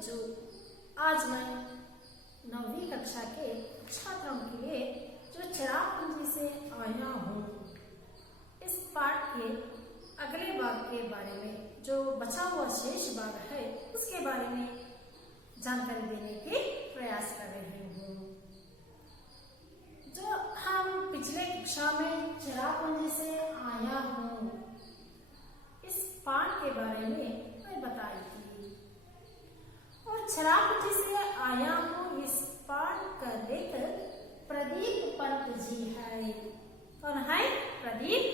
बच्चों, आज मैं 9वीं कक्षा के छात्रों के लिए जो चिरापुंजी से आया हूँ, इस पाठ के अगले भाग के बारे में, जो बचा हुआ शेष भाग है उसके बारे में जानकारी देने के प्रयास कर रही हूँ। जो हम पिछले कक्षा में चिरापुंजी से आया हूँ, इस पाठ के बारे में मैं बताई थी। और चिरापुंजी से आया हूँ इस पाठ का लेखक प्रदीप पंत जी है। कौन है? प्रदीप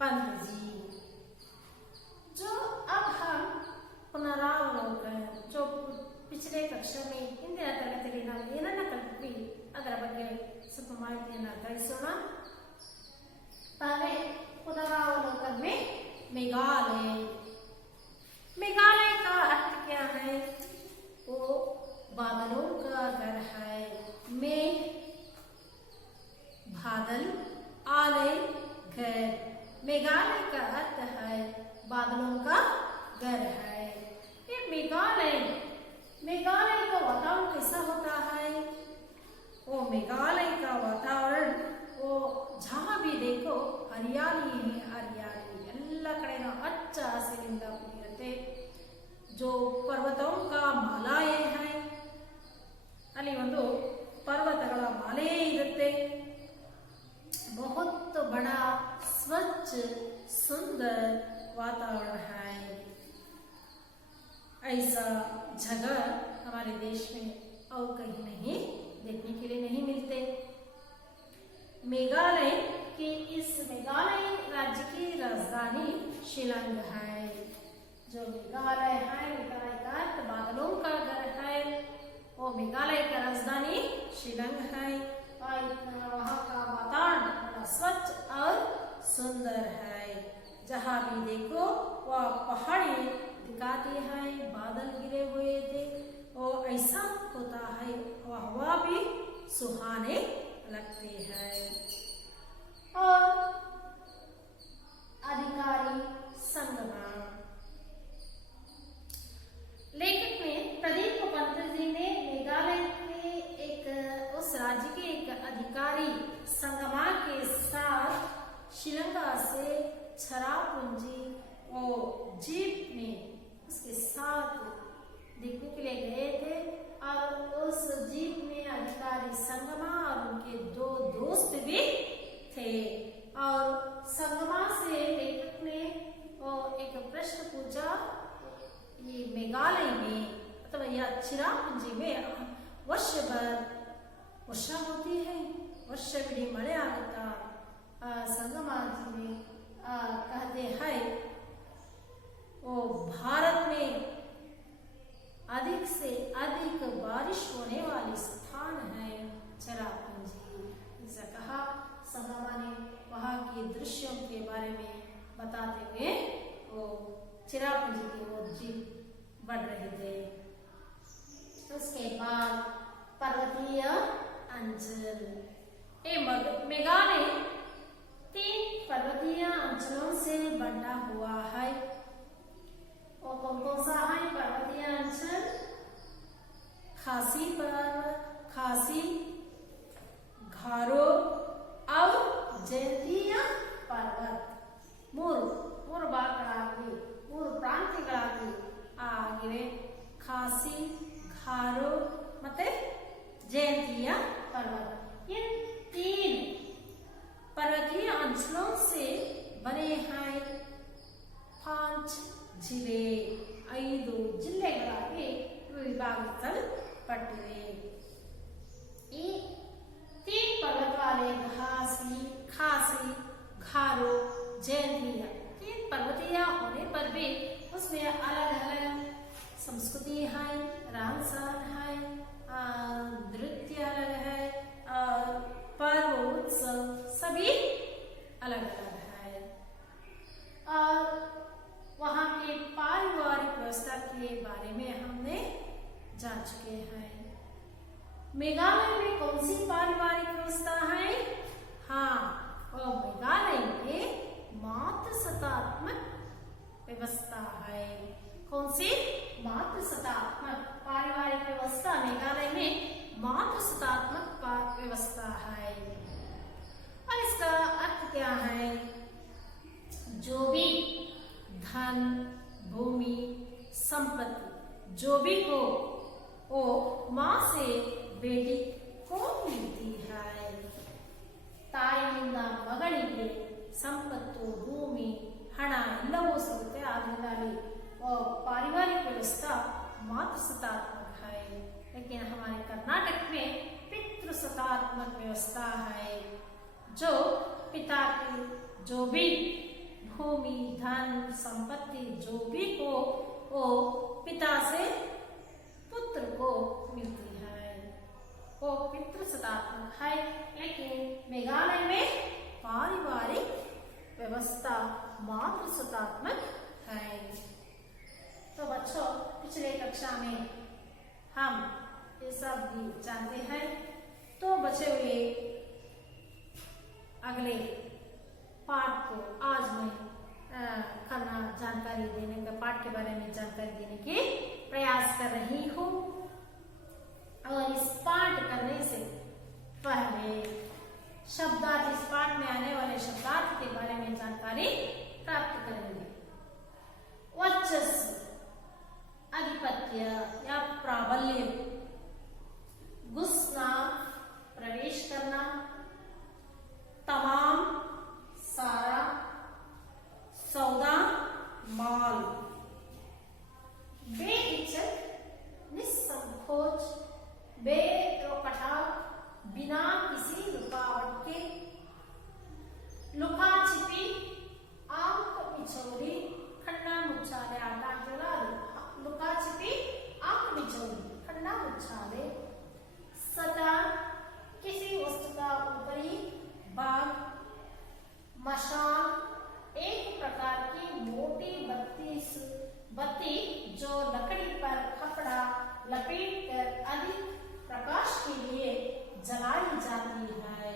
पंत जी। जो अब हम पुनरावलोकन, जो पिछले कक्षा में ಹಿಂದಿನ ತರಗತಿಯಲ್ಲಿ ನಾವು ಏನನ್ನ ಕಲಿತ್ವಿ ಅದರ ಬಗ್ಗೆ ಸ್ವಲ್ಪ ಮಾಹಿತಿಯನ್ನ ಗ್ರಹಿಸೋಣ। पहले पुनरावलोकन में मेघालय। मेघालय का अर्थ क्या है? वो बादलों का घर है। मेघ बादल, आलय घर। मेघालय का अर्थ है बादलों का घर है। ये मेघालय का वातावरण कैसा होता है? वो मेघालय का वातावरण, वो जहाँ भी देखो हरियाली है, हरियाली ಎಲ್ಲ ಕಡೆನೂ ಹಚ್ಚ ಹಸಿರಿನಿಂದ ಕೂಡಿರುತ್ತೆ। जो पर्वतों का मालाएं है, ಅಲ್ಲಿ ಒಂದು पर्वतಗಳ ಮಾಲೆಯೇ ಇರುತ್ತೆ। बहुत बड़ा स्वच्छ सुंदर वातावरण है। ऐसा जगह हमारे देश में और कहीं नहीं देखने के लिए नहीं मिलते। मेघालय की इस मेघालय राज्य की राजधानी शिलांग है। जो मेघालय है, मेघालय का अर्थ बादलों का घर है। वो मेघालय का राजधानी शिलांग है। और वहाँ का वातावरण बड़ा स्वच्छ और सुंदर है। जहाँ भी देखो वह पहाड़ी दिखाती है, बादल गिरे हुए थे, और ऐसा होता है वह हवा भी सुहाने लगते हैं। और अधिकारी संगमा। लेखक ने प्रदीप पंत जी ने मेघालय के एक उस राज्य के एक अधिकारी संगमा के साथ शिलंगा से चिरापुंजी और जीप में उसके साथ देखने के लिए गए थे। और उस जीप में अधिकारी संगमा और उनके दो दोस्त भी थे। और संगमा से लेखक ने एक प्रश्न पूछा, ये मेघालय में अथवा यह चिरापुंजी में वर्ष भर वर्षा होती है, ವರ್ಷವಿಡೀ ಮಳೆ ಆಗುತ್ತಾ? संगमा जी ने कहते हैं वो भारत में अधिक से अधिक बारिश होने वाली स्थान है चिरापुंजी। ऐसा कहा। संगमा ने वहाँ के दृश्यों के बारे में बताते हुए वो चिरापुंजी की ओर जीप बढ़ रहे थे। उसके बाद पर्वतीय अंचल। मेघालय 3 पर्वतीय अंचलों से बंटा हुआ है। और कौन सा है पर्वतीय अंचल? खासी पर्वत, खासी, गारो और ಜಯಂತಿಯ पर्वत। ಮೂರು ಭಾಗಗಳಾಗಿ, ಮೂರು ಪ್ರಾಂತ್ಯಗಳಾಗಿ ಆಗಿವೆ। खासी, गारो ಮತ್ತೆ जयंतिया पर्वत। इन 3 पर्वतीय अंचलों से बने हैं 5 जिले। 5 ಜಿಲ್ಲೆಗಳಾಗಿ ವಿಭಾಗಿಸಲ್ಪಟ್ಟಿವೆ। ಈ 3 पर्वत वाले खासी, गारो, जयंतिया 3 पर्वतीय होने पर भी उसमें अलग अलग संस्कृति है, रहन सहन है, नृत्य अलग है, और पर्व उत्सव सभी अलग अलग है। और वहाँ के पारिवारिक व्यवस्था के बारे में हमने जान चुके हैं। मेघालय में कौन सी पारिवारिक व्यवस्था है? हाँ, और मेघालय में मातृसत्तात्मक व्यवस्था है। कौन सी? मातृसत्तात्मक पारिवारिक व्यवस्था मेघालय में मातृसत्तात्मक व्यवस्था है। और इसका अर्थ क्या है? जो भी धन, भूमि, संपत्ति जो भी हो वो माँ से बेटी को मिलती है। ತಾಯಿಯಿಂದ ಮಗಳಿಗೆ ಸಂಪತ್ತು, ಭೂಮಿ, ಹಣ ಎಲ್ಲವೂ ಸಿಗುತ್ತೆ। आदि पारिवारिक व्यवस्था मातृसत्तात्मक है। लेकिन हमारे कर्नाटक में पितृसत्तात्मक व्यवस्था है, जो पिता की जो भी भूमि, धन, संपत्ति जो भी हो वो पिता से पुत्र को मिलती है, वो पितृसत्तात्मक है। लेकिन मेघालय में पारिवारिक व्यवस्था मातृसत्तात्मक है। तो बच्चों, पिछले कक्षा में हम ये सब भी जानते हैं। तो बचे हुए अगले पाठ को आज मैं करना जानकारी देने का पाठ के बारे में जानकारी देने की प्रयास कर रही हूँ। और इस पाठ करने से पहले शब्दार्थ, इस पाठ में आने वाले शब्दार्थ के बारे में जानकारी प्राप्त करेंगे। वर्चस्व, आधिपत्य या प्राबल्य, घुसना, प्रवेश करना, तमाम, सारा, सौदा, माल, बेहिचक, निसंकोच, बेरोकटाव, बिना किसी रुकावट के, लुका छिपी, आंख मिचौली, खन्ना मुच्छाले आटा जला, लुका छिपी, आंख मिचौली, खन्ना मुच्छाले, सतह, किसी वस्तु का ऊपरी भाग, मशाल, एक प्रकार की मोटी बत्ती जो लकड़ी पर कपड़ा लपेट कर अधिक प्रकाश के लिए जलाई जाती है।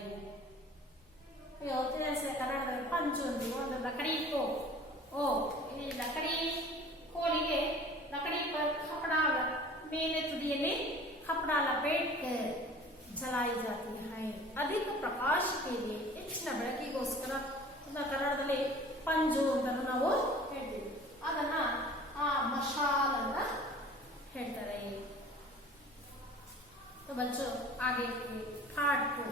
ऐसे कन्नड़ पंचुंदी ಒಂದು लकड़ी को लकड़ी खोलिए, लकड़ी पर कपड़ा मेले तुदिಯಲ್ಲಿ कपड़ा लपेट कर जलाई जाती है अधिक प्रकाश के लिए, ಹೆಚ್ಚಿನ ಬೆಳಕಿಗೋಸ್ಕರ। ಕನ್ನಡದಲ್ಲಿ पंजु ಅಂತ ನಾವು ಹೇಳ್ತೀವಿ, ಅದನ್ನ मशाल ಅಂತ ಹೇಳ್ತಾರೆ। तो बच्चों, आगे के पाठ को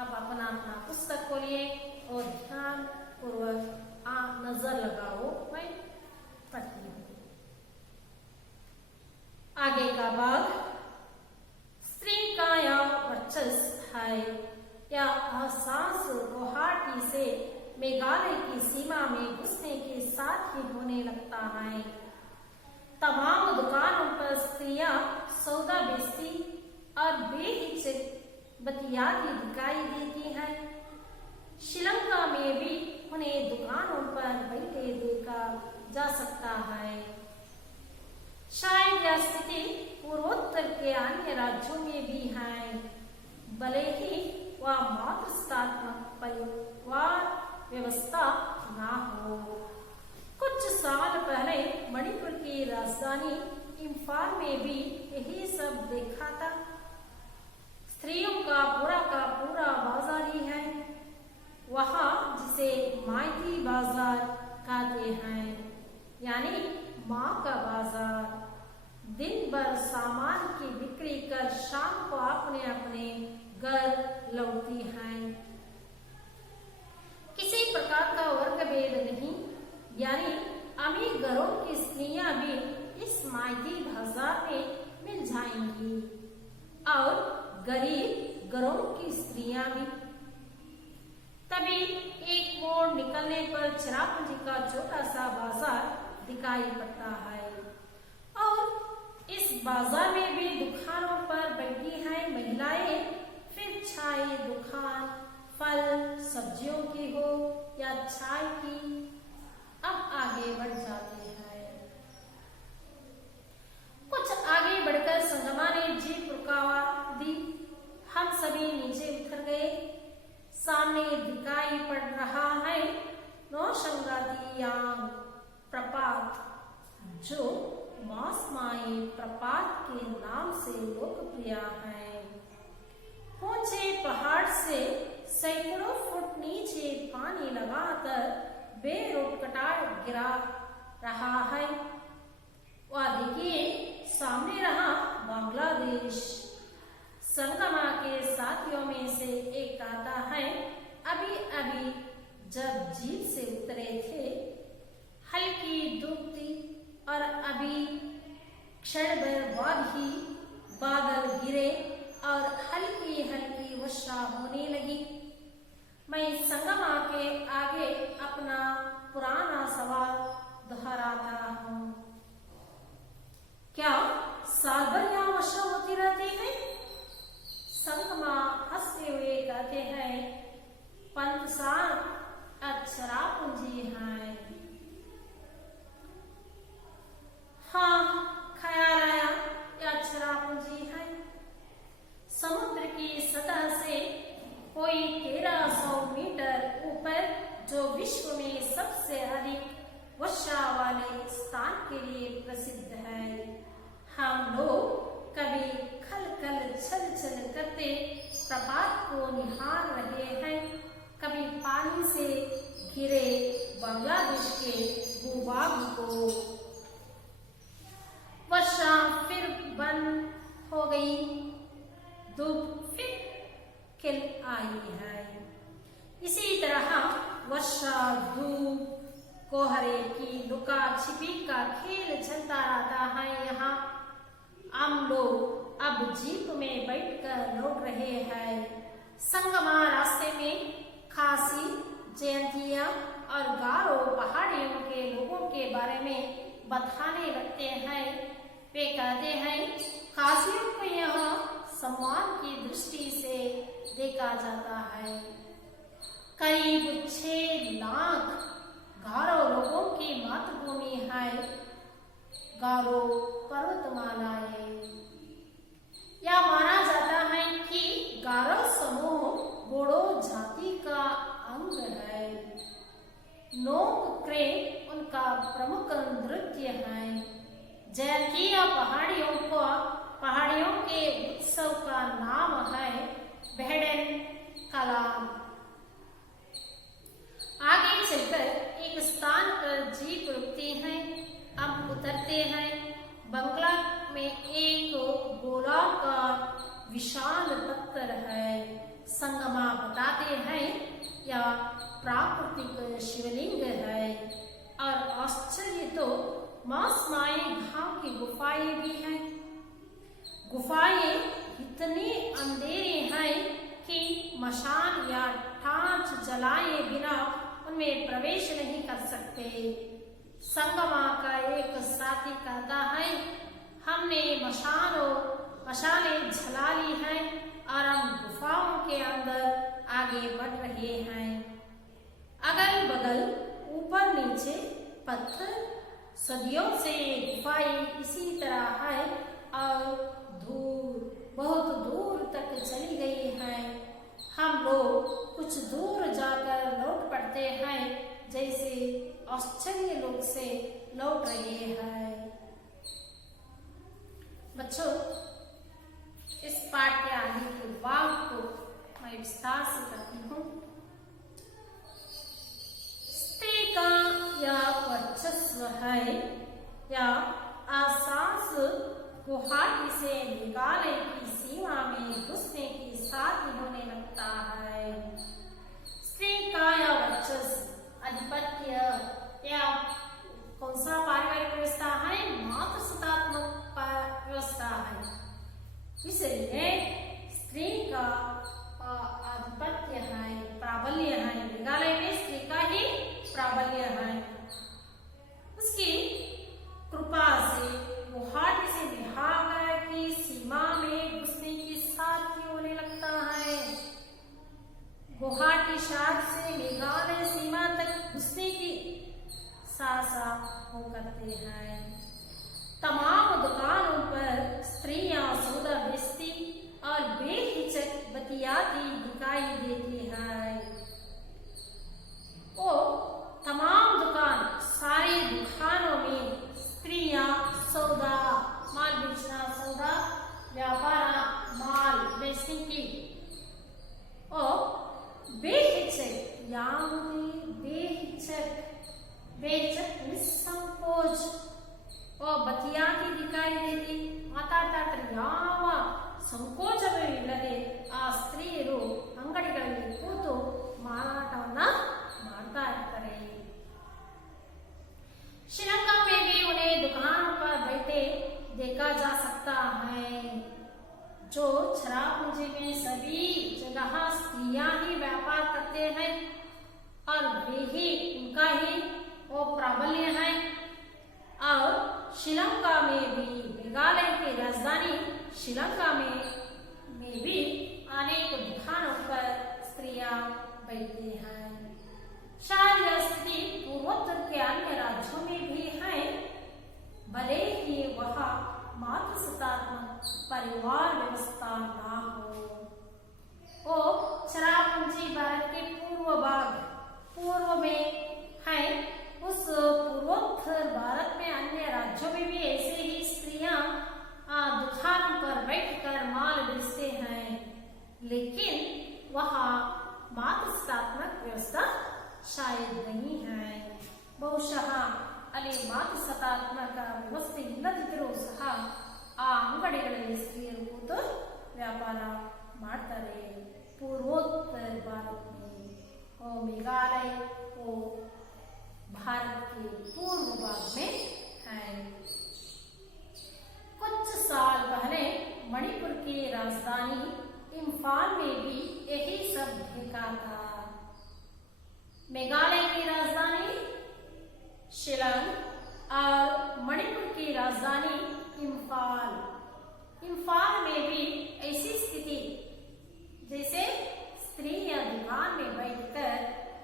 अब अपना अपना पुस्तक खोलिए और ध्यान पूर्वक नजर लगाओ। मैं पढ़ती हूँ। आगे का भाग स्त्री का या वर्चस्व है या एहसास गुवाहाटी से मेघालय की सीमा में घुसने के साथ ही होने लगता है। तमाम दुकानों पर स्त्रियां सौदा बेचती और बेहिचक बतियाती दिखाई देती हैं। श्रीलंका में भी उन्हें दुकानों पर बैठे देखा जा सकता है। शायद यह स्थिति पूर्वोत्तर के अन्य राज्यों में भी है, भले ही वह मातृसत्तात्मक परिवार व्यवस्था ना हो। कुछ साल पहले मणिपुर की राजधानी इम्फाल में भी यही सब देखा था। स्त्रियों का पूरा बाजार ही है, वहाँ जिसे माइती बाजार कहते हैं, यानी माँ का बाजार। दिन भर सामान की बिक्री कर शाम को अपने अपने घर लौटती हैं। किसी प्रकार का वर्ग भेद नहीं, यानी अमीर घरों की स्त्रियां भी इस माइती बाजार में मिल जाएंगी और गरीब घरों की स्त्रियां भी। तभी एक मोड़ निकलने पर चिरापुंजी का छोटा सा बाजार दिखाई पड़ता है और इस बाजार में भी दुकानों पर बैठी हैं महिलाएं। फिर चाय दुकान, फल सब्जियों की हो या चाय की, अब आगे बढ़ जाते हैं। कुछ आगे बढ़कर संगमा ने जीप रुकावा दी। हम सभी नीचे उतर गए। सामने दिखाई पड़ रहा है नौशंगादियांग प्रपात। मौसमाई प्रपात के नाम से लोकप्रिय है। ऊंचे पहाड़ से सैकड़ों फुट नीचे पानी लगातार बेरोक कटार गिरा रहा है। वह देखिए सामने रहा बांग्लादेश। संगमा के साथियों में से एक आता है, अभी अभी जब जीप से उतरे थे, हल्की धूप थी और अभी क्षण भर बाद ही बादल गिरे और हल्की हल्की वर्षा होने लगी। मैं संगमा के आगे अपना पुराना सवाल दोहराता हूँ, क्या साल भर यहाँ वर्षा होती रहती है? संगमा हंसते हुए कहते हैं, पंत साहब अक्षरा पूंजी है। हाँ, ख्याल आया ये अक्षरा पूंजी है। समुद्र की सतह से कोई 1300 मीटर ऊपर, जो विश्व में सबसे अधिक वर्षा वाले स्थान के लिए प्रसिद्ध है। हम लोग कभी खल खल छल छल करते प्रपात को निहार रहे हैं, कभी पानी से घिरे बांग्लादेश के भूभाग को। वर्षा फिर बंद हो गई, धूप फिर खिल आई है। इसी तरह वर्षा, धूप, कोहरे की लुका छिपी का खेल चलता रहता है। यहाँ हम लोग अब जीप में बैठकर लौट रहे हैं। संगमा रास्ते में खासी, जयंतिया और गारो पहाड़ियों के लोगों के बारे में बताने लगते हैं। वे कहते हैं, खासियों को यहाँ सम्मान की दृष्टि से देखा जाता है। करीब 6 लाख गारो लोगों की मातृभूमि है गारो पर्वतमालाएं। यह माना जाता है कि गारो समूह बोडो जाति का अंग है। नोक क्रे उनका प्रमुख नृत्य है। जयंतिया पहाड़ियों के उत्सव का नाम है बेहडन कलाम। आगे चलकर एक स्थान पर जीप रुकती है। अब उतरते हैं। बंगला में एक गोलाकार विशाल पत्थर है। संगमा बताते हैं यह प्राकृतिक शिवलिंग है। और आश्चर्य तो मौसमाई घाव की गुफाएं भी हैं। गुफाएं इतनी अंधेरी हैं कि मशाल या टार्च जलाए बिना उनमें प्रवेश नहीं कर सकते। संगमा का एक साथी कहता है, हमने मशालें जला ली हैं और हम गुफाओं के अंदर आगे बढ़ रहे हैं। अगल बगल, ऊपर नीचे पत्थर, सदियों से गुफाएं इसी तरह है और बहुत दूर तक चली गई है। हम लोग कुछ दूर जाकर लौट पड़ते हैं, जैसे आश्चर्य लोग से लौट रहे हैं। बच्चों, इस पाठ के आगे के वाक्य को मैं विस्तार से करती हूँ। स्त्री का यह वर्चस्व है या आसास गुवाहाटी से मेघालय की सीमा में घुसने के साथ ही होने लगता है। स्त्री का यह वर्चस्व, आधिपत्य या कौन सा पारिवारिक व्यवस्था है? मातृसत्तात्मक व्यवस्था है। इसलिए स्त्री का आधिपत्य है, प्राबल्य है। मेघालय में स्त्री का ही प्राबल्य है। उसकी कृपा से गुवाहाटी से मेघालय की सीमा में घुसने के साथ ही होने लगता है। गुवाहाटी शहर से मेघालय सीमा तक घुसने की सासा हो करते हैं। तमाम दुकानों पर स्त्रियां सौदा बेचती और बेहिचक बतियाती दिखाई देती है। ओ तमाम दुकान, सारी दुकानों में स्त्रियां सौदा ವ್ಯಾಪಾರ ಮಾಲ್ बेचने की और बेहिचक ಯಾವುದೇ बेहिचक निसंकोच और ಬತಿಯಾಗಿ दिखाई देती ಮಾತಾಡ್ತಾರೆ ಯಾವ ಸಂಕೋಚವೇ ಇಲ್ಲದೆ ಆ ಸ್ತ್ರೀಯರು ಅಂಗಡಿಗಳಲ್ಲಿ ಕೂತು ಮಾರಾಟವನ್ನ ಮಾಡ್ತಾ ಇರ್ತಾರೆ. श्रीलंका में भी उन्हें दुकानों पर बैठे देखा जा सकता है। जो शराबपूंजी में सभी जगह स्त्रियां ही व्यापार करते हैं और वे ही उनका ही वो प्राबल्य है। और श्रीलंका में भी मेघालय की राजधानी श्रीलंका में भी अनेक दुकानों पर स्त्रियां बैठती हैं। शायद यह स्थिति पूर्वोत्तर के अन्य राज्यों में भी है, भले ही वह मातृसत्तात्मक परिवार व्यवस्था ना हो। वो शराबपूंजी भारत के पूर्व में है। उस पूर्वोत्तर भारत में अन्य राज्यों में भी ऐसे ही स्त्रियां दुकानों पर बैठकर माल बेचते हैं, लेकिन वहाँ मातृसत्तात्मक व्यवस्था शायद नहीं है. ಬಹುಶಃ ಅಲ್ಲಿ ಮಾತೃಸತ್ತಾತ್ಮಕ ವ್ಯವಸ್ಥೆ ಇಲ್ಲದಿದ್ದರೂ ಸಹ ಆ ಅಂಗಡಿಗಳಲ್ಲಿ ಸ್ತ್ರೀಯರು ಕೂತು ವ್ಯಾಪಾರ ಮಾಡ್ತಾರೆ. पूर्वोत्तर भारत में और मेघालय को भारत के पूर्व भाग में है. कुछ साल पहले मणिपुर की राजधानी इम्फाल में भी यही सब देखा था. मेघालय की राजधानी शिलांग और मणिपुर की राजधानी इम्फाल में भी ऐसी स्थिति जैसे स्त्री या दुकान में बैठकर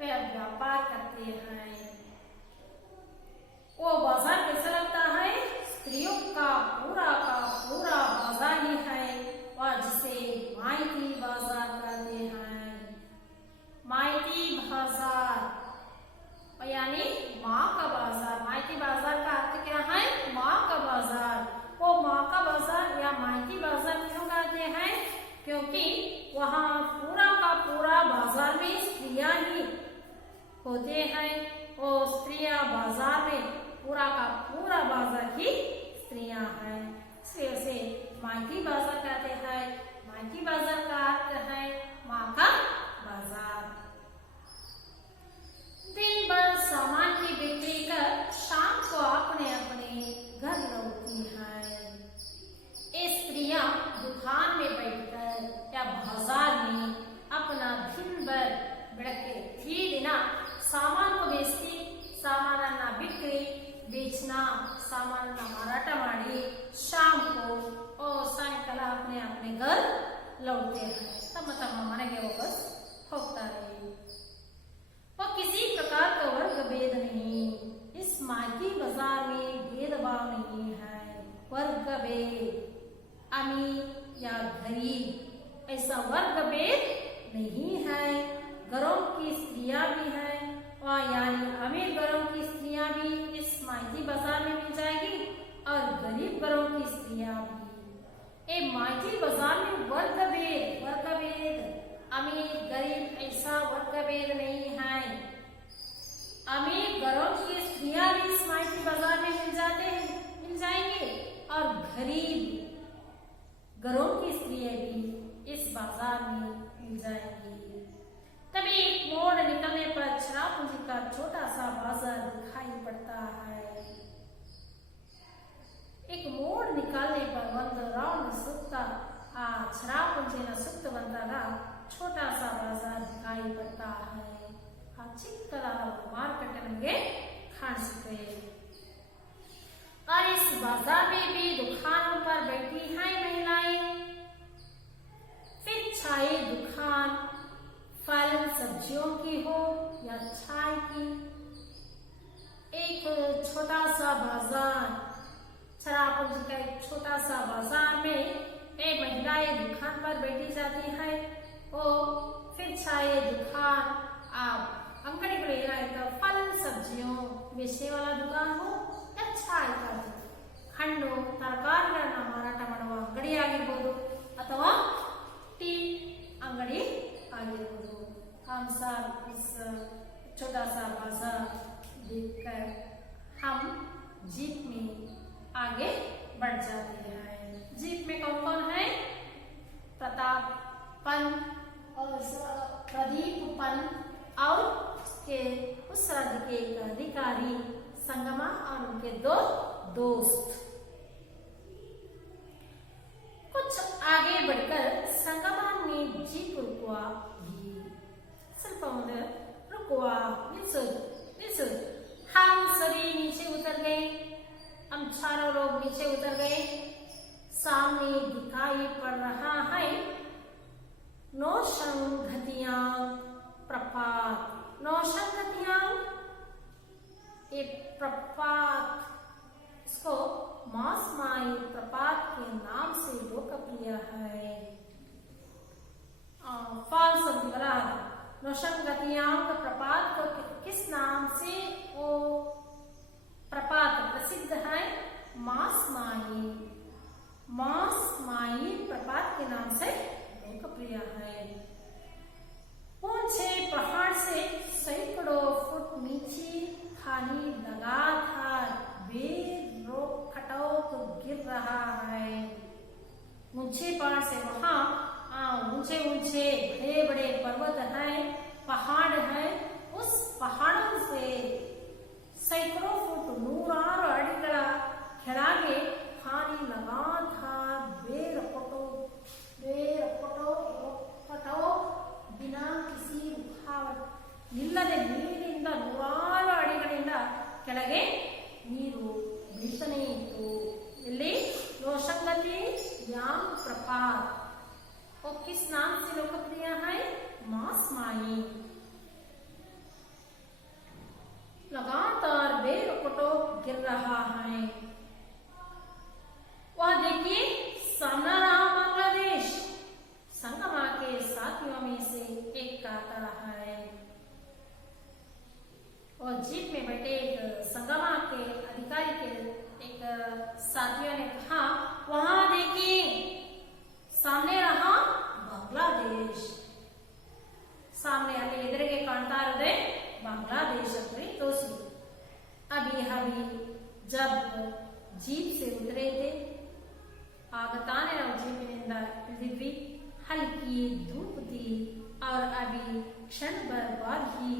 वे व्यापार करते हैं. वो बाजार कैसा लगता है? स्त्रियों का पूरा बाजार ही है, और जिसे माइती बाजार कहते हैं. माइती बाजार यानी माँ का बाजार. माइती बाजार का अर्थ क्या है? माँ का बाजार. वो माँ का बाजार या माइती बाजार क्यों कहते हैं? क्योंकि वहाँ पूरा का पूरा बाजार में स्त्रियां ही होते हैं. वो स्त्रियां बाजार में पूरा का पूरा बाजार की स्त्रियां हैं. इस वजह से माइती बाजार कहते हैं. माइती बाजार का अर्थ है माँ का बाजार. दिन भर सामान की बिक्री कर शाम को अपने अपने घर लौटती हैं. ये स्त्रियां दुकान में बैठकर या बाजार में अपना दिन भर ಬೆಳಗ್ಗೆ ಈ ದಿನ ಸಾಮಾನು ಬೇಯಿಸಿ ಸಾಮಾನನ್ನ ಬಿಕ್ರಿ बेचना सामान माराट ಮಾಡಿ शाम को और सायंकाಲ अपने अपने घर लौटते हैं. तम तम ಮನೆಗೆ ವಾಪಸ್ ಹೋಗ್ತಾರೆ. और किसी प्रकार का वर्ग भेद नहीं. इस माइती बाजार में भेदभाव नहीं है. वर्ग भेद अमीर या गरीब ऐसा वर्ग भेद नहीं है. घरों की स्त्रियां भी हैं, और यानी अमीर घरों की स्त्रियां भी इस माइती बाजार में मिल जाएगी और गरीब घरों की स्त्रियां भी. ये माइती बाजार में वर्ग भेद अमीर गरीब ऐसा वर्ग भेद नहीं है. अमीर घरों की स्त्रियां भी इस माइती बाजार में मिल जाएंगे, और गरीब घरों की स्त्रियां भी इस बाजार में मिल जाएंगी. तभी एक मोड़ निकलने पर शराबपूंजी का छोटा सा बाजार दिखाई पड़ता है. एक मोड़ निकालने पर ಒಂದು ರೌಂಡ್ ಸುತ್ತ ಆ ಶರಾಬಪುಂಜಿನ ಸುತ್ತ ಬಂದಾಗ छोटा सा बाजार दिखाई पड़ता है. ಆ ಚಿಕ್ಕದಾದ ಮಾರುಕಟ್ಟೆ ನಮಗೆ ಕಾಣಿಸುತ್ತೆ. और इस बाजार में भी दुकानों पर बैठी हैं महिलाएं. फिर चाय दुकान फल सब्जियों की हो या चाय की. एक छोटा सा बाजार शराबपूंजी का एक छोटा सा बाजार में एक महिलाएं दुकान पर बैठी जाती है. और फिर चाय दुकान अंगड़ी फल सब्जियों बेचने वाला दुकान हो या चाय का ಹಣ್ಣು ತರಕಾರಿಗಳನ್ನ ಮಾರಾಟ ಮಾಡುವ ಅಂಗಡಿ ಆಗಿರಬಹುದು, आगे बढ़ जाते हैं। जीप में कौन कौन है? प्रताप पंत और प्रदीप पंत और उसके उस राज्य के एक अधिकारी संगमा और उनके दो दोस्त। कुछ आगे बढ़कर संगमा ने जीप रुकवाई। ಸ್ವಲ್ಪ ಮುಂದೆ रुकवा निल्सो हम सभी नीचे उतर गए। हम चारों लोग नीचे उतर गए। सामने दिखाई पड़ रहा है नौशंघतियांग प्रपात। नौशंघतियांग ये प्रपात, इसको मासमाई प्रपात के नाम से लोकप्रिय है। फॉल्स ऑफ बराबर नौशंघतियांग प्रपात को किस नाम से वो प्रपात प्रसिद्ध है? मासमाई प्रपात के नाम से लोकप्रिय है। ऊंचे पहाड़ से सैकड़ों फुट नीचे पानी लगातार बेरोक खटोक गिर रहा है। ऊंचे पहाड़ से वहां ऊंचे ऊंचे बड़े बड़े पर्वत हैं, पहाड़ हैं। उस पहाड़ों से सैकड़ों फुट नूराರು ಅಡಿಗಳ ಕೆಳಗೆ पानी लगातार बेरपटो बिना किसी रुकावट ನಿಲ್ಲದೆ ನೀರಿನಿಂದ ನೂರಾರು ಅಡಿಗಳಿಂದ ಕೆಳಗೆ ನೀರು ಬೀಳ್ತಾನೆ ಇತ್ತು। ಇಲ್ಲಿ नौशंघतियांग प्रपात और किस नाम से लोकप्रिय है? मासमाई। लगातार बेरपटो गिर रहा है। वह देखिए सामना रहा बांग्लादेश। संगमा के साथियों में से एक आता है और जीप में बैठे एक संगमा के अधिकारी के एक साथियों ने कहा, वहां देखिए सामने रहा बांग्लादेश। सामने अभी ಎದುರಿಗೆ ಕಾಣ್ತಾ ಇರೋದೇ बांग्लादेश अपने दोस्तों। अभी जब जीप से उतरे थे ಆಗತಾನೆ ನಾವು ಜೀಪಿನಿಂದ ಇಳಿದ್ವಿ। हल्की धूप थी और अभी क्षण भर बाद ही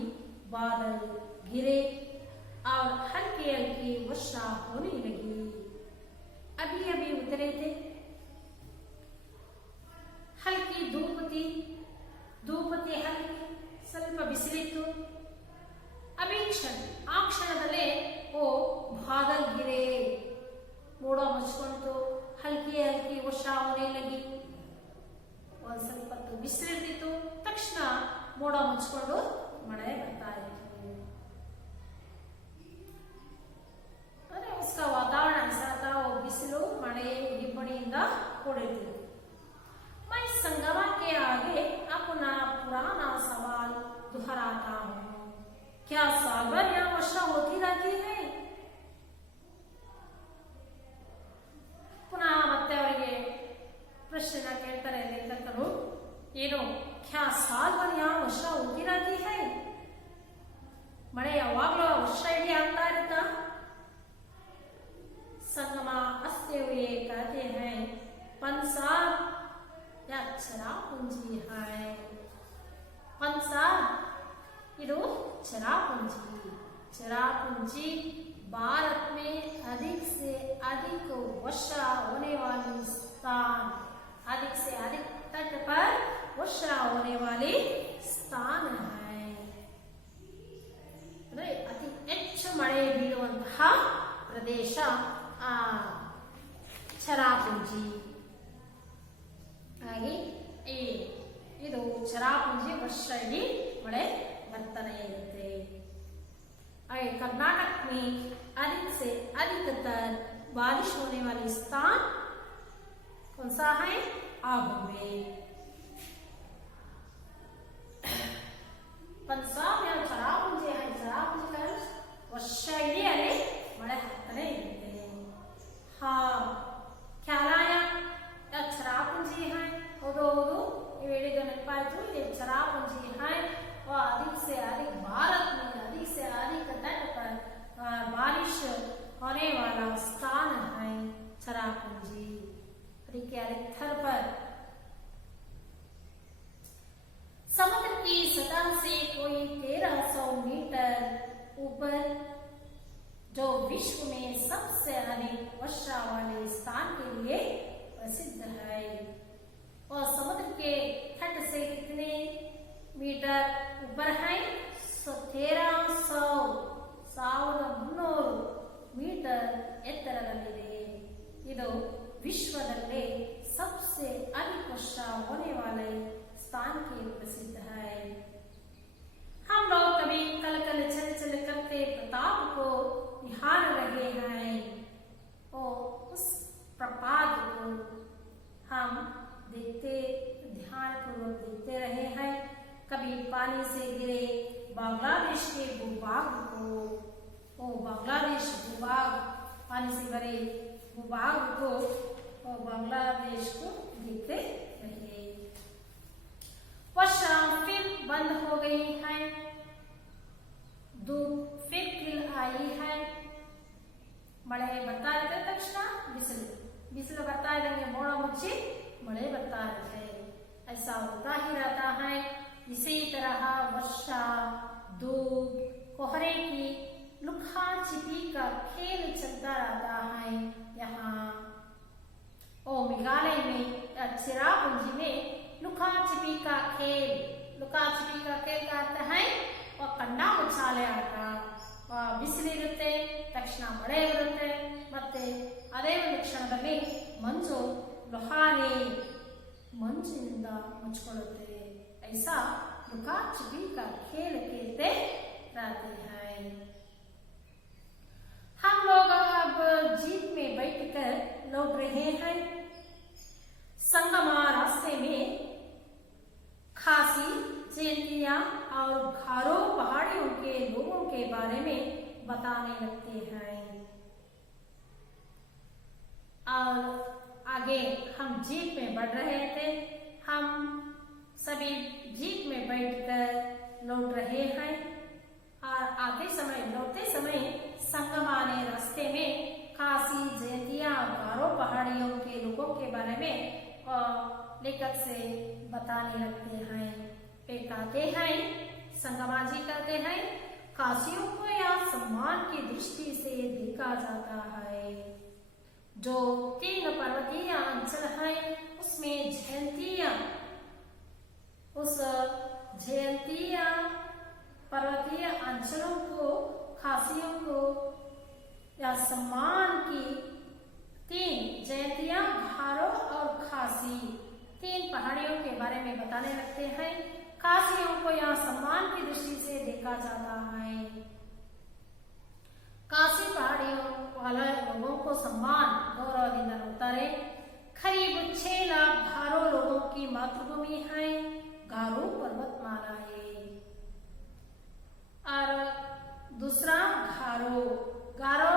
बादल घिरे और हल्की हल्की वर्षा होने लगी। अभी उतरे थे, हल्की धूप थी हल्की ಸ್ವಲ್ಪ ಬಿಸಿಲಿತ್ತು। अभी ಆ ಕ್ಷಣದಲ್ಲೇ ಓ ಬಾದಲ್ ಗಿರೆ ಮೋಡ ಮುಚ್ಚಿಕೊಂಡು हल्की हल्की वर्षा होने लगी। ಒಂದು ಸ್ವಲ್ಪ ಹೊತ್ತು ಬಿಸಿಲಿರ್ತಿತ್ತು, ತಕ್ಷಣ ಮೋಡ ಮುಚ್ಚಿಕೊಂಡು ಮಳೆ ಬರ್ತಾ ಇತ್ತು। ಅಂದ್ರೆ उसका वातावरण ऐसा था, वो बिसिಲು मಳೆ गिಬ್ಬಣಿಯಿಂದ ಕೂಡಿತ್ತು। मैं संगमा के आगे अपना पुराना सवाल दोहराता हूँ, क्या साल भर यहाँ वर्षा होती रहती है? पुनः ಮತ್ತೆ ಅವರಿಗೆ ಪ್ರಶ್ನೆನ ಕೇಳ್ತಾರೆ ಲೇಖಕರು, ಏನು क्या साल भर यहाँ वर्षा होती रहती है? ಮಳೆ ಯಾವಾಗಲೂ ವರ್ಷ ಇಡೀ ಆಗ್ತಾ ಇರುತ್ತಾ? संगमा हंसते हुए कहते हैं, पंसाब या चरापुंजी है। पंसाब ಇದು चरापुंजी भारत में अधिक से अधिक वर्षा होने वाली स्थान, अधिक से अधिक तट पर वर्षा होने वाली स्थान है। ಅಂದ್ರೆ ಅತಿ ಹೆಚ್ಚು ಮಳೆ ಬೀಳುವಂತಹ ಪ್ರದೇಶ ಚರಾಪುಂಜಿ। ಹಾಗೆ ಇದು ಚರಾಪುಂಜಿ ವರ್ಷ ಇಡೀ ಮಳೆ ಬರ್ತಾನೆ ಇರುತ್ತೆ। कर्नाटक में अधिक से अधिकतर बारिश होने वाली स्थान कौन सा है? आबुवे। पंजाब में चरापुंजी है, चरापुंजी ವರ್ಷ ಇಡೀ ಅಲ್ಲಿ ಮಳೆ ಆಗ್ತಾನೆ ಇರುತ್ತೆ। हाँ ख्याल आया? चरापुंजी है, ಹೌದು ನೀವು ಹೇಳಿದ ನೆನಪಾಯ್ತು। ये चरापुंजी है और अधिक से अधिक भारत में अधिक से अधिक तट पर बारिश होने वाला स्थान है। रिक्यालिक पर समुद्र की सतह से कोई 1300 मीटर ऊपर, जो विश्व में सबसे अधिक वर्षा वाले स्थान के लिए प्रसिद्ध है। और समुद्र के तट से कितने मीटर ऊपर है? 1300 ಮೀಟರ್ ಎತ್ತರದಲ್ಲಿದೆ। ಇದು ವಿಶ್ವದಲ್ಲೇ सबसे अधिक वर्षा होने वाले स्थान के प्रसिद्ध है। हम लोग कभी कल कल चल चल करते प्रताप को निहार रहे हैं और उस प्रपात को हम देखते ध्यान पूर्वक देखते रहे हैं। कभी पानी से गिरे बांग्लादेश के भूभाग को, बांग्लादेश भूभाग, पानी से भरे भूभाग को और बांग्लादेश को देखते रहे। वर्षा फिर बंद हो गई है, धूप फिर खिल आई है। ಮಳೆ ಬರ್ತಾ ಇರುತ್ತೆ, ತಕ್ಷಣ बिजली ಬರ್ತಾ इधंगे ಮೋಡ ಮುಚ್ಚಿ ಮಳೆ ಬರ್ತಾ ಇರುತ್ತೆ। ऐसा होता ही रहता है। इसी तरह वर्षा, धूप, कोहरे की लुका छिपी का खेल चलता रहता है। यहाँ मेघालय में चिरापुंजी में लुका छिपी का खेल का अर्थ है ಕಣ್ಣ ಮುಚ್ಚಾಲೆ ಆಟ। ಬಿಸಿಲು ಇರುತ್ತೆ, ತಕ್ಷಣ ಮಳೆ ಬರುತ್ತೆ, ಮತ್ತೆ ಅದೇ ಒಂದು ಕ್ಷಣದಲ್ಲಿ ಮಂಜು ಲೊಹಾನೆ ಮಂಜಿನಿಂದ ಮುಚ್ಚಿಕೊಳ್ಳುತ್ತೆ। ऐसा लुका छिपी का खेल खेलते रहते हैं। हम लोग अब जीप में बैठकर लौट रहे हैं। संगमा रास्ते में खासी, जैंतिया और गारो पहाड़ियों के लोगों के बारे में बताने लगते हैं। और आगे हम जीप में बढ़ रहे थे। हम सभी जीप में बैठकर लौट रहे हैं और लौटते समय संगमा ने रास्ते में खासी, जैंतिया और गारो पहाड़ियों के लोगों के बारे में लेखक से बताने लगते हैं। वे कहते हैं, संगमा जी कहते हैं, खासियों को यह सम्मान की दृष्टि से देखा जाता है। जो 3 पर्वतीय अंचल है उसमें जयंतीय पर्वतीय अंचलों को, खासियों को या सम्मान की 3 जयंतिया, गारो और खासी 3 पहाड़ियों के बारे में बताने लगते हैं। खासियों को यहाँ सम्मान की दृष्टि से देखा जाता है। खासी पहाड़ियों वाले लोगों को सम्मान गौरवದಿಂದ ನೋಡ್ತಾರೆ। करीब 6 लाख गारो लोगों की मातृभूमि है गारो पर्वतमाला है। और दूसरा गारो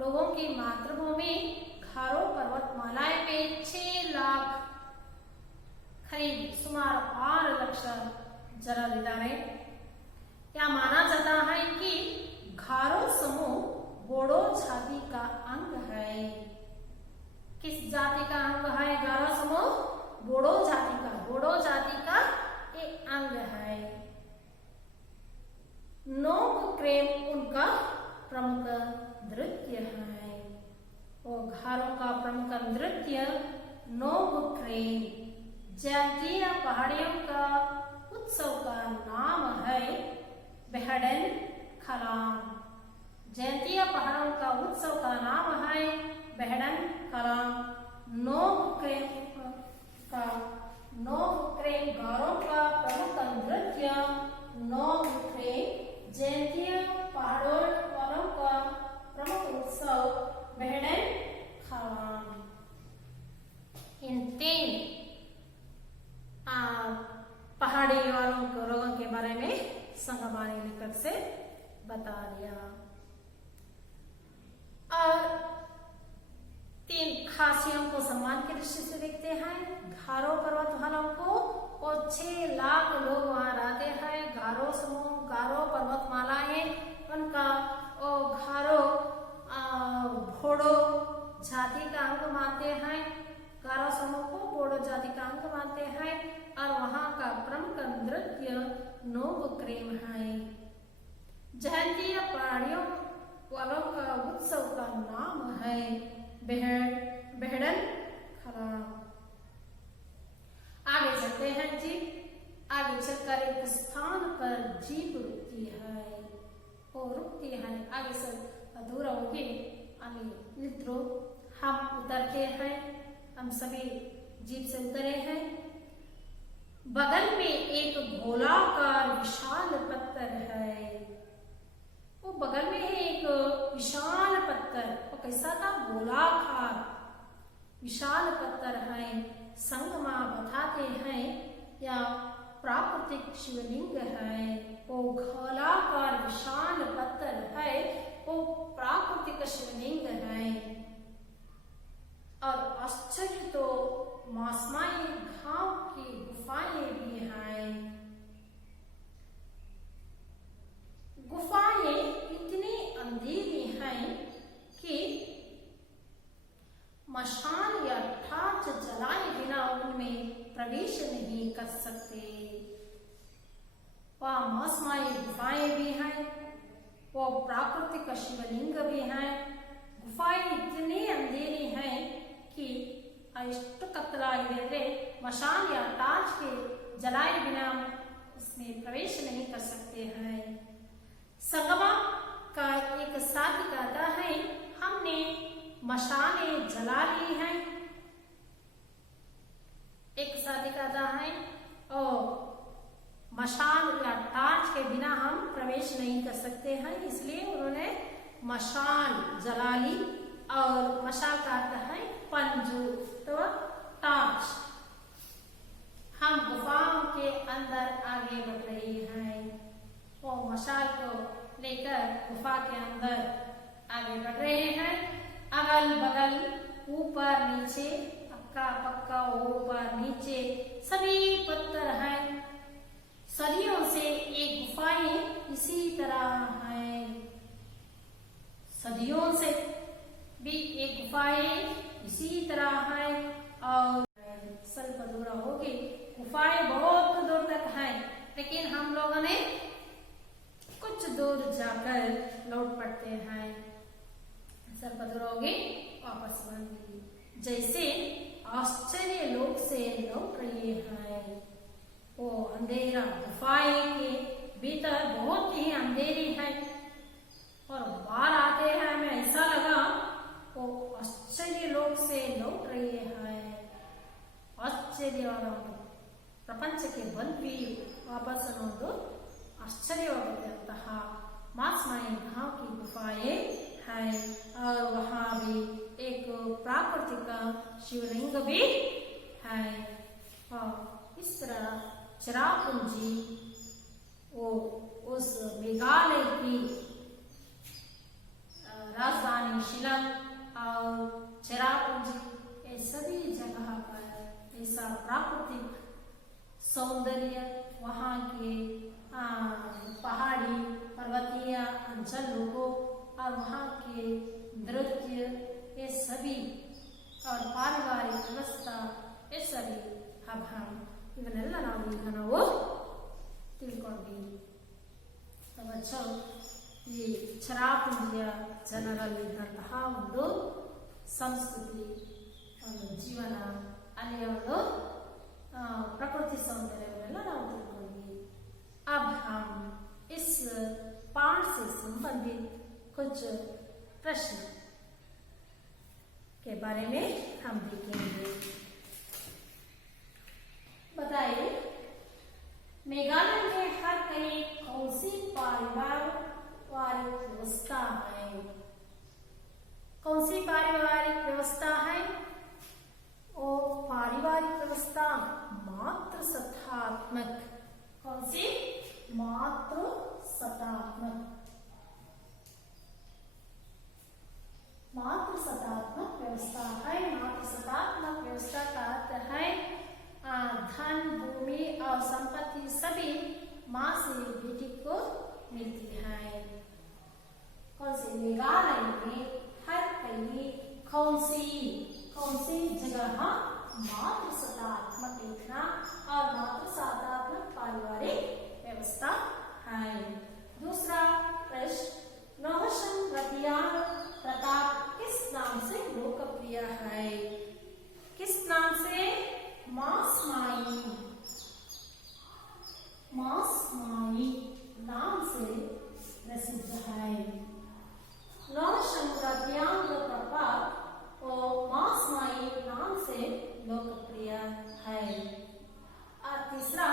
लोगों की मातृभूमि गारो पर्वतमाला में 6 लाख करीब सुमार 6 ಲಕ್ಷ ಜನರಿದ್ದಾರೆ। यह माना जाता है कि गारो समूह बोडो जाति का अंग है। किस जाति का अंग है गारो समूह? बोडो जाति का एक अंग है। नोंगक्रेम उनका प्रमुख नृत्य है। और गारो का प्रमुख नृत्य नोंगक्रेम। जयंतिया पहाड़ियों का उत्सव का नाम है बेहडन खलाम। जयंतिया पहाड़ों का उत्सव का नाम है बेहडन खलाम। नोंगक्रेम गारो का प्रमुख नृत्य नोंगक्रेम। जयंतिया पहाड़ों वालों का प्रमुख उत्सव बेहडन खलाम। इन 3 पहाड़ी वालों के लोगों के बारे में संगमा ने लेखक से बता दिया। और 3 खासियों को सम्मान की दृष्टि से देखते हैं। गारो पर्वत वालों को और 6 लाख लोग वहां रहते हैं। गारो समूह, गारो पर्वतमाला है उनका। और गारो बोडो जाति का अंग मानते हैं। गारो समूह को बोडो जाति का अंग मानते हैं और वहाँ का प्रमुख नृत्य नोबक्रेम है। जयंती पहाड़ियों वालों का उत्सव का नाम है बेहड़न खला। आगे चलते हैं जी। आगे चलकर एक स्थान पर जीप रुकती है और रुकती है। आगे सब अधूरा हो गए। आगे मित्रों हम उतरते हैं। हम सभी जीप से उतरे हैं। बगल में एक गोलाकार विशाल पत्थर है। वो बगल में है एक विशाल पत्थर। वो कैसा था? गोलाकार विशाल पत्थर है। संगमा बताते हैं या प्राकृतिक शिवलिंग है। वो गोलाकार विशाल पत्थर है, वो प्राकृतिक शिवलिंग है। और आश्चर्य तो मासमाई घाव की गुफाएं भी हैं। गुफाएं इतनी अंधेरी हैं कि मशाल या टार्च जलाए बिना उनमें प्रवेश नहीं कर सकते। वह मासमाई गुफाएं भी हैं, वो प्राकृतिक शिवलिंग भी हैं। गुफाएं इतनी अंधेरी हैं कि अष्ट कतला मशाल या टार्च के जलाए बिना उसमें प्रवेश नहीं कर सकते हैं। संगमा का एक साथी कहता है, हमने मशालें जला ली हैं। एक साथी कहता है और मशाल या टार्च के बिना हम प्रवेश नहीं कर सकते हैं, इसलिए उन्होंने मशाल जला ली। और मशाल का अर्थ है पंजू, तो टार्च। हम गुफाओं के अंदर आगे बढ़ रहे हैं। वो मशाल को लेकर गुफा के अंदर आगे बढ़ रहे हैं। अगल बगल ऊपर नीचे अक्का पक्का ऊपर नीचे सभी पत्थर हैं। सदियों से ये गुफाएं इसी तरह हैं। सदियों से भी ये गुफाएं इसी तरह हैं। और स्वल्प दूर होगी, गुफाएं बहुत दूर तक हैं, लेकिन हम लोगों ने कुछ दूर जाकर लौट पड़ते हैं। स्वल्प दूर होगी वापस बंदी, जैसे आश्चर्य लोक से लौट रहे हैं। वो अंधेरा गुफाएं के भीतर बहुत ही अंधेरी है और बाहर आते हैं हमें ऐसा लगा वो आश्चर्य लोक से लौट रहे हैं। ಆಶ್ಚರ್ಯವಾದ ಪ್ರಪಂಚಕ್ಕೆ ಬಂದ್ವಿ ವಾಪಸ್ ಅನ್ನೋದು आश्चर्यवाದಂತಹ मासमाई घाव की गुफाएं है। और वहाँ भी एक प्राकृतिक शिवलिंग भी है। और इस तरह चिरापुंजी वो उस मेघालय की राजधानी शिलंग और चिरापुंजी ये सभी जगह पर ऐसा प्राकृतिक सौंदर्य, वहाँ के पहाड़ी पर्वतीय अंचल लोगों और वहाँ के नृत्य ये सभी और पारिवारिक व्यवस्था ये सभी अब हम ಇವನ್ನೆಲ್ಲ ನಾವು ತಿಳ್ಕೊಂಡ್ವಿ। ಬಚ್ಚೋ ಈ ಚಿರಾಪುಂಜಿಯ ಜನರಲ್ಲಿದ್ದಂತಹ ಒಂದು ಸಂಸ್ಕೃತಿ, ಒಂದು ಜೀವನ, ಅಲ್ಲಿಯ ಒಂದು प्रकृति सौंदर्यवन्नेल्ल ನಾವು ತಿಳ್ಕೊಂಡ್ವಿ। अब हम इस पाठ से संबंधित कुछ प्रश्न के बारे में हम देखेंगे। बताइए, मेघालय में हर कहीं कौन सी पारिवारिक व्यवस्था है? कौन सी पारिवारिक व्यवस्था है? वो पारिवारिक व्यवस्था मातृ सत्तात्मक। कौन सी? मातृ सत्तात्मक। मातृ सत्तात्मक व्यवस्था है। मातृ सत्तात्मक व्यवस्था का अर्थ है धन, भूमि और संपत्ति सभी माँ से बेटी को मिलती है। कौन सी? मेघालय में हर कहीं कौन सी जगह मातृसत्तात्मक लिखना और मातृसत्तात्मक पारिवारिक व्यवस्था है। दूसरा प्रश्न, लौह संग्रहण प्रथा किस नाम से लोकप्रिय है? किस नाम से? मास माई नाम से प्रसिद्ध है। लौह संग्रहण प्रथा और मास माई नाम से लोकप्रिय है। और तीसरा,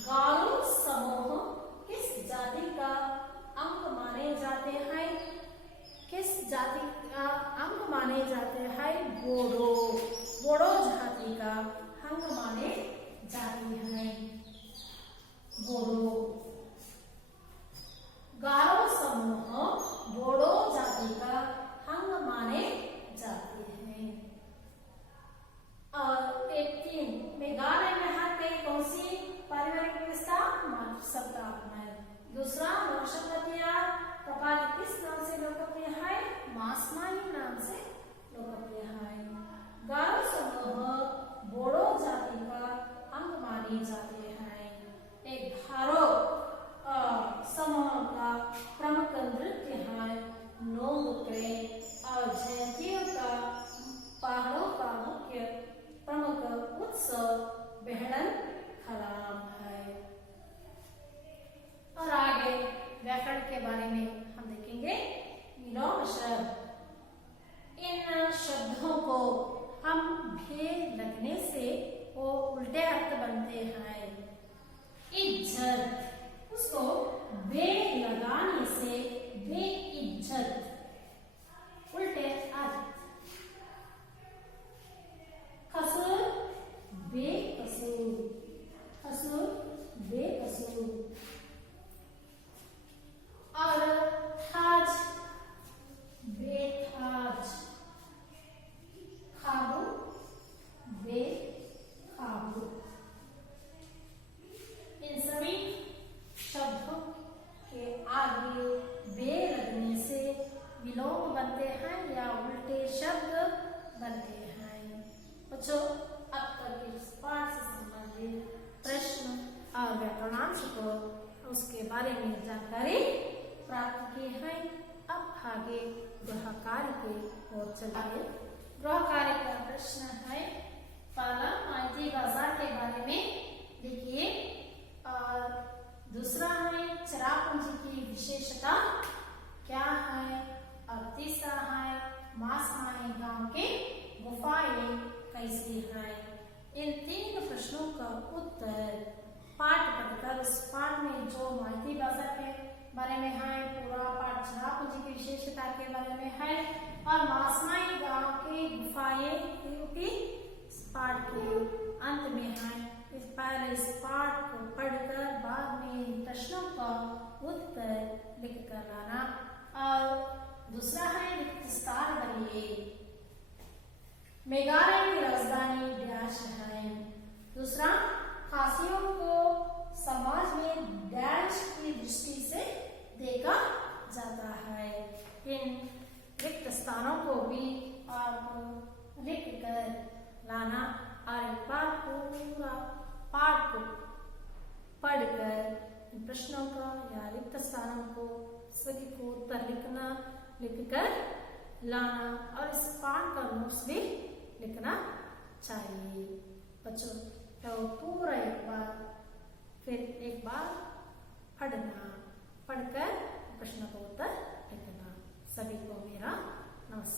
गारो समूह किस जाति का अंग माने जाते हैं? किस जाति का अंग माने जाते हैं? बोडो जाति का अंग माने जाते हैं। बोडो, गारो समूह बोडो जाति का अंग माने जाते हैं। और 3, मेघालय में हर कई कौन सी पारिवारिक व्यवस्था? मातृसत्तात्मक है। दूसरा, लौहसंग्रहण प्रथा किस नाम से लोकप्रिय है? मास माई नाम से लोकप्रिय है। गारो समूह बोडो जाति का अंग माने जाते हैं। एक गारो समूह का प्रमुख नृत्य है नोंगक्रे और जयंतियों का पहाड़ों का मुख्य प्रमुख उत्सव बेहड़न खलाम है। और आगे व्याकरण के बारे में हम देखेंगे। विलोम शब्द, इन शब्दों को हम भेद लगने से वो उल्टे अर्थ बनते हैं। इज्जत, उसको बे लगाने से बेइज्जत, उल्टे अर्थ। कसूर, बेकसूर, कसूर बेकसूर। और थाज, बेथाज, खाबू, बेखाबू। इन सभी शब्दों के आगे बे लगने से विलोम बनते हैं या उल्टे शब्द बनते हैं। बच्चों, अब तक इस पाठ से संबंधित प्रश्न और व्याकरणांश को उसके बारे में जानकारी प्राप्त की है। अब आगे गृह कार्य के ओर चलिए। गृह कार्य का प्रश्न है, पहला माइती बाजार के बारे में देखिए। और दूसरा है चरापूंजी की विशेषता क्या है। और तीसरा है मासमाई गांव के गुफाएं कैसी है। इन 3 प्रश्नों का उत्तर पाठ पढ़कर, उस पाठ में जो माइती बाजार के बारे में है, पूरा पाठ चरापूंजी की विशेषता के बारे में है और मासमाई गांव की गुफाएं की पाठ के अंत में है। पहले इस पाठ को पढ़कर बाद में प्रश्नों का उत्तर लिख कर लाना। और दूसरा है रिक्त स्थान भरिए। मेघालय की राजधानी डैश है। दूसरा, खासियों को समाज में डैश की दृष्टि से देखा जाता है। इन रिक्त स्थानों को भी आपको लिख कर लाना और एक बार पूरा पाठ को पढ़कर इन प्रश्नों का या रिक्त स्थानों को सभी को उत्तर लिखकर लाना और इस पाठ का नोट्स भी लिखना चाहिए। बच्चों, तो पूरा एक बार पढ़कर प्रश्न का उत्तर लिखना। सभी को मेरा नमस्कार।